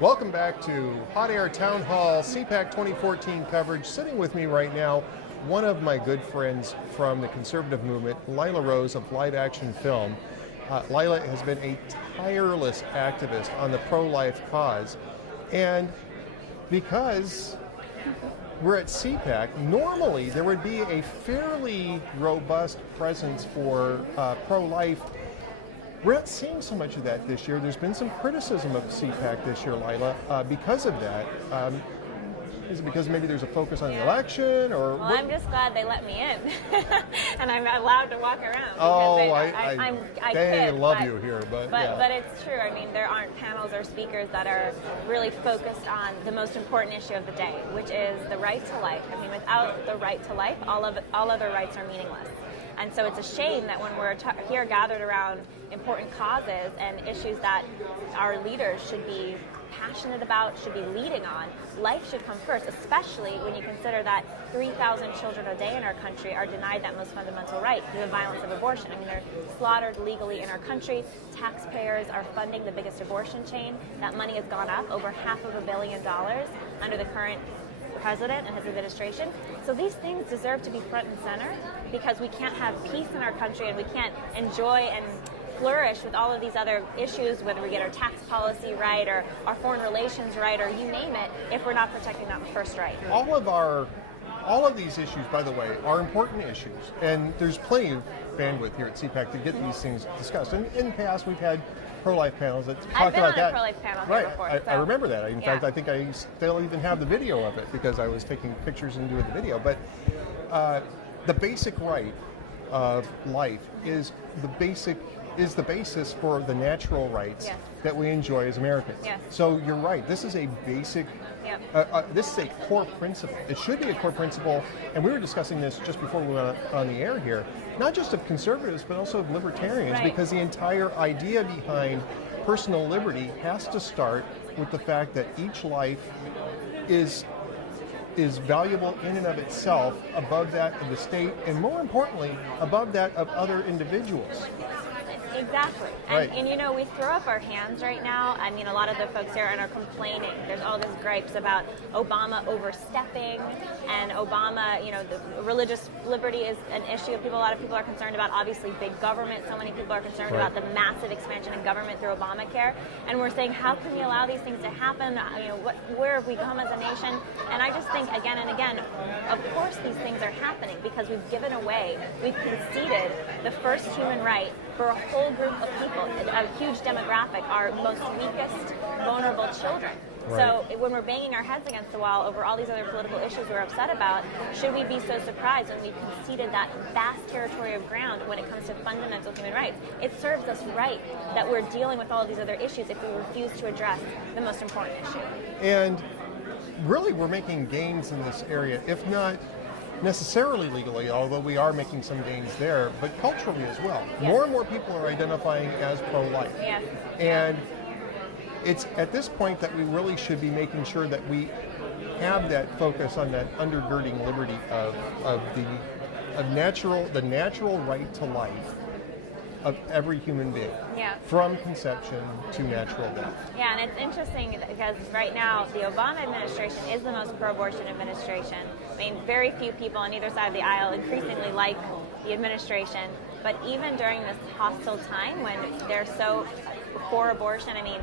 Welcome back to Hot Air Town Hall CPAC 2014 coverage. Sitting with me right now, one of my good friends from the conservative movement, Lila Rise of Live Action Film. Lila has been a tireless activist on the pro-life cause, and because we're at CPAC, normally there would be a fairly robust presence for pro-life. We're not seeing so much of that this year. There's been some criticism of CPAC this year, Lila, because of that. Is it because maybe there's a focus on the election, or? Well, I'm just glad they let me in, and I'm allowed to walk around. Oh, they love you here, but it's true. I mean, there aren't panels or speakers that are really focused on the most important issue of the day, which is the right to life. I mean, without the right to life, all other rights are meaningless. And so it's a shame that when we're here gathered around important causes and issues that our leaders should be passionate about, should be leading on, life should come first, especially when you consider that 3,000 children a day in our country are denied that most fundamental right through the violence of abortion. I mean, they're slaughtered legally in our country. Taxpayers are funding the biggest abortion chain. That money has gone up over $500 million under the current president and his administration. So these things deserve to be front and center, because we can't have peace in our country and we can't enjoy and flourish with all of these other issues, whether we get our tax policy right or our foreign relations right or you name it, if we're not protecting that first right. All of these issues, by the way, are important issues, and there's plenty of bandwidth here at CPAC to get these things discussed. And in the past, we've had pro-life panels that talked about that. I've been on a pro-life panel here before. I remember that. In fact, I think I still even have the video of it because I was taking pictures and doing the video. But the basic right of life is the basis for the natural rights that we enjoy as Americans. Yes. So you're right. This is a basic. This is a core principle. It should be a core principle, and we were discussing this just before we went on the air here, not just of conservatives, but also of libertarians, because the entire idea behind personal liberty has to start with the fact that each life is valuable in and of itself, above that of the state, and more importantly, above that of other individuals. Exactly. And you know, we throw up our hands right now. I mean, a lot of the folks here are complaining. There's all these gripes about Obama overstepping, and Obama, you know, the religious liberty is an issue. A lot of people are concerned about, obviously, big government. So many people are concerned about the massive expansion in government through Obamacare. And we're saying, how can we allow these things to happen? You know, where have we come as a nation? And I just think, again and again, of course these things are happening because we've given away, we've conceded the first human right for a whole group of people, a huge demographic, our most weakest, vulnerable children. So when we're banging our heads against the wall over all these other political issues we're upset about, should we be so surprised when we've conceded that vast territory of ground when it comes to fundamental human rights? It serves us right that we're dealing with all of these other issues if we refuse to address the most important issue. And really, we're making gains in this area, if not necessarily legally, although we are making some gains there, but culturally as well. Yes. More and more people are identifying as pro-life. Yes. And it's at this point that we really should be making sure that we have that focus on that undergirding liberty of the natural right to life of every human being, from conception to natural death. Yeah, and it's interesting because right now the Obama administration is the most pro-abortion administration. I mean, very few people on either side of the aisle increasingly like the administration, but even during this hostile time when they're so for abortion, I mean,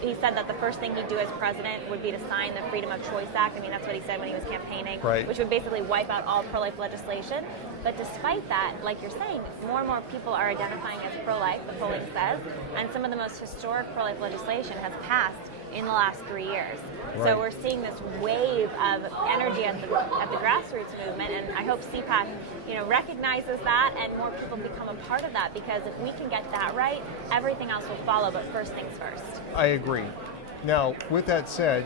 he said that the first thing he'd do as president would be to sign the Freedom of Choice Act. I mean, that's what he said when he was campaigning, which would basically wipe out all pro-life legislation. But despite that, like you're saying, more and more people are identifying as pro-life, the polling says, and some of the most historic pro-life legislation has passed in the last 3 years. So we're seeing this wave of energy at the grassroots movement, and I hope CPAC, you know, recognizes that and more people become a part of that, because if we can get that right, everything else will follow, but first things first. I agree. Now, with that said,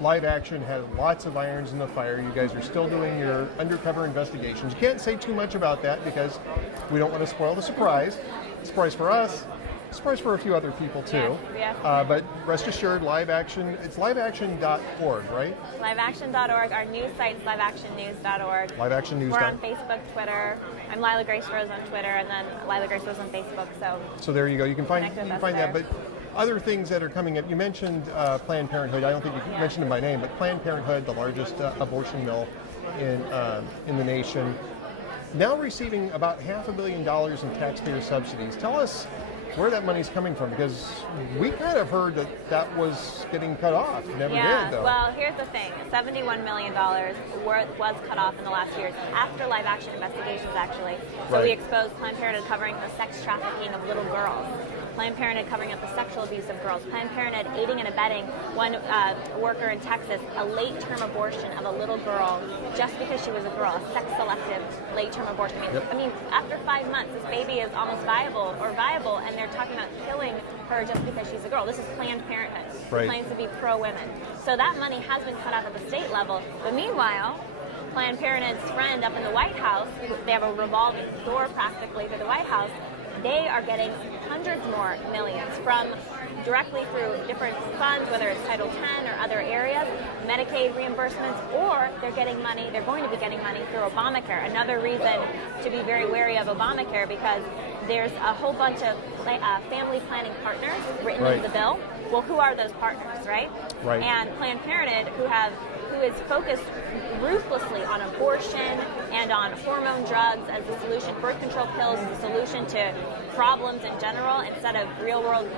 Live Action had lots of irons in the fire. You guys are still doing your undercover investigations. You can't say too much about that because we don't want to spoil the surprise. Surprise for us. Surprise for a few other people too. Yes. But rest assured, Live Action, it's liveaction.org, right? Liveaction.org. Our news site is liveactionnews.org. Liveactionnews.org. We're on Facebook, Twitter. I'm Lila Grace Rose on Twitter, and then Lila Grace Rose on Facebook. So there you go. You can find that. But other things that are coming up. You mentioned Planned Parenthood. I don't think you mentioned them by name, but Planned Parenthood, the largest abortion mill in the nation, now receiving about $500 million in taxpayer subsidies. Tell us where that money's coming from, because we kind of heard that was getting cut off. Never did, though. Well, here's the thing. $71 million was cut off in the last years after live action investigations, actually. So we exposed Planned Parenthood covering the sex trafficking of little girls. Planned Parenthood covering up the sexual abuse of girls. Planned Parenthood aiding and abetting one worker in Texas, a late-term abortion of a little girl just because she was a girl, a sex-selective late-term abortion. I mean, after 5 months, this baby is almost viable, and they're talking about killing her just because she's a girl. This is Planned Parenthood, who claims to be pro-women. So that money has been cut off at the state level. But meanwhile, Planned Parenthood's friend up in the White House, they have a revolving door practically to the White House, they are getting hundreds more millions from directly through different funds, whether it's Title X or other areas, Medicaid reimbursements, or they're going to be getting money through Obamacare. Another reason to be very wary of Obamacare, because there's a whole bunch of family planning partners written into the bill. Well, who are those partners, right? And Planned Parenthood, who is focused ruthlessly on abortion and on hormone drugs as the solution, birth control pills as the solution to problems in general, instead of real-world,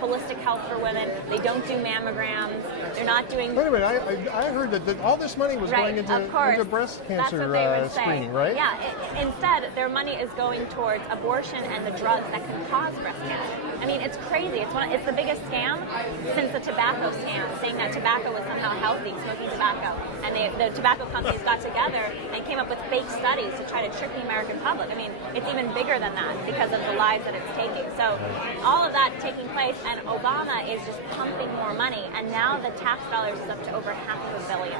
holistic health for women. They don't do mammograms. They're not doing... Wait a minute, I heard that all this money was going into breast cancer screening, right? Yeah, instead, their money is going towards abortion and the drugs that can cause breast cancer. I mean, it's crazy. It's the biggest scam since the tobacco scam, saying that tobacco was somehow healthy, smoking tobacco. And the tobacco companies got together and came up with fake studies to try to trick the American public. I mean, it's even bigger than that because of the lives that it's taking. So all of that taking place, and Obama is just pumping more money, and now the tax dollars is up to over $500 million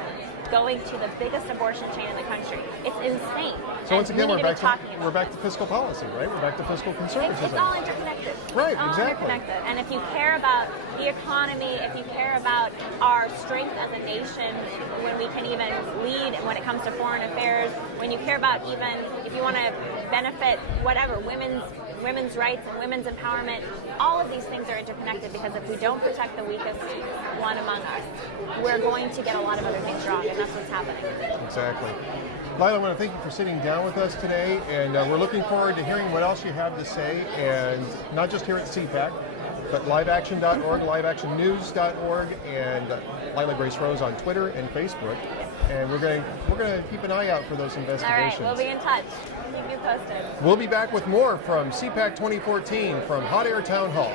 going to the biggest abortion chain in the country. It's insane. So once again, we're back to fiscal policy, right? We're back to fiscal conservatism. It's all interconnected. Right, it's all exactly. Interconnected. And if you care about the economy, if you care about our strength as a nation, when we can even lead when it comes to foreign affairs, when you care about even if you want to benefit whatever women's rights and women's empowerment, all of these things are interconnected, because if we don't protect the weakest one among us, we're going to get a lot of other things wrong, and that's what's happening. Exactly. Lila, I want to thank you for sitting down with us today, and we're looking forward to hearing what else you have to say, and not just here at CPAC, but liveaction.org, liveactionnews.org, and Lila Grace Rose on Twitter and Facebook. And we're going to keep an eye out for those investigations. All right, we'll be in touch. Keep you posted. We'll be back with more from CPAC 2014 from Hot Air Town Hall.